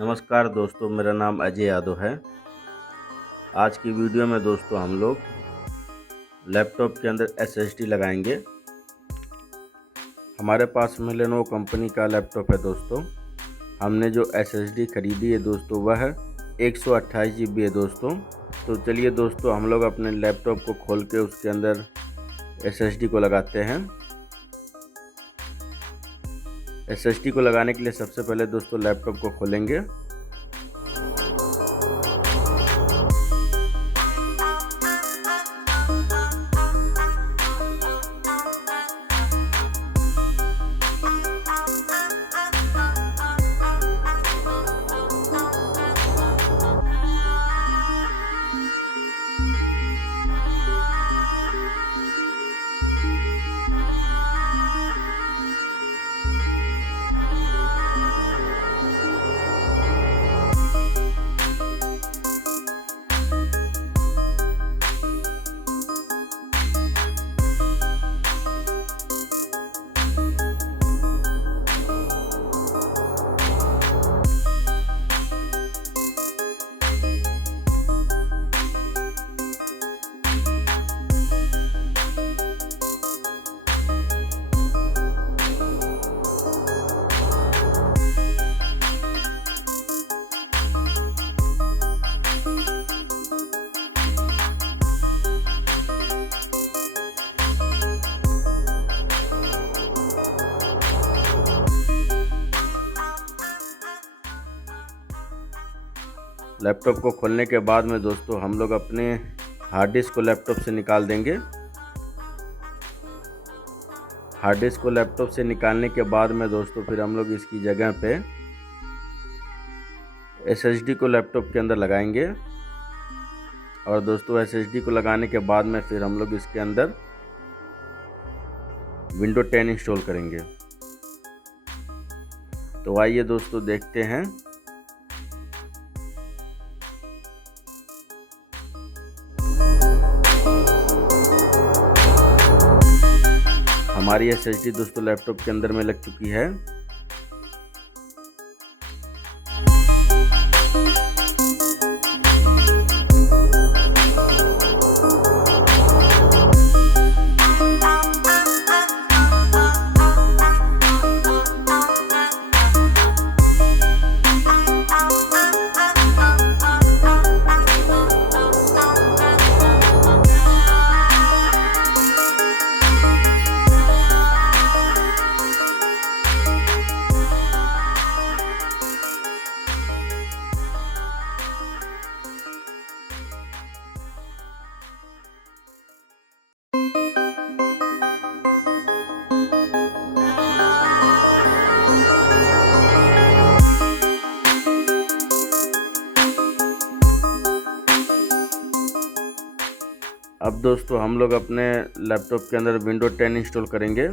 नमस्कार दोस्तों, मेरा नाम अजय यादव है। आज की वीडियो में दोस्तों हम लोग लैपटॉप के अंदर SSD लगाएंगे। हमारे पास में लेनोवो कंपनी का लैपटॉप है दोस्तों। हमने जो SSD खरीदी है दोस्तों वह 128 GB है दोस्तों। तो चलिए दोस्तों हम लोग अपने लैपटॉप को खोल के उसके अंदर SSD को लगाते हैं। SSD को लगाने के लिए सबसे पहले दोस्तों लैपटॉप को खोलेंगे। लैपटॉप को खोलने के बाद में दोस्तों हम लोग अपने हार्ड डिस्क को लैपटॉप से निकाल देंगे। हार्ड डिस्क को लैपटॉप से निकालने के बाद में दोस्तों फिर हम लोग इसकी जगह पे SSD को लैपटॉप के अंदर लगाएंगे। और दोस्तों SSD को लगाने के बाद में फिर हम लोग इसके अंदर विंडो 10 इंस्टॉल करेंगे। तो आइए दोस्तों देखते हैं। हमारी SSD दोस्तों लैपटॉप के अंदर में लग चुकी है। अब दोस्तों हम लोग अपने लैपटॉप के अंदर विंडो 10 इंस्टॉल करेंगे।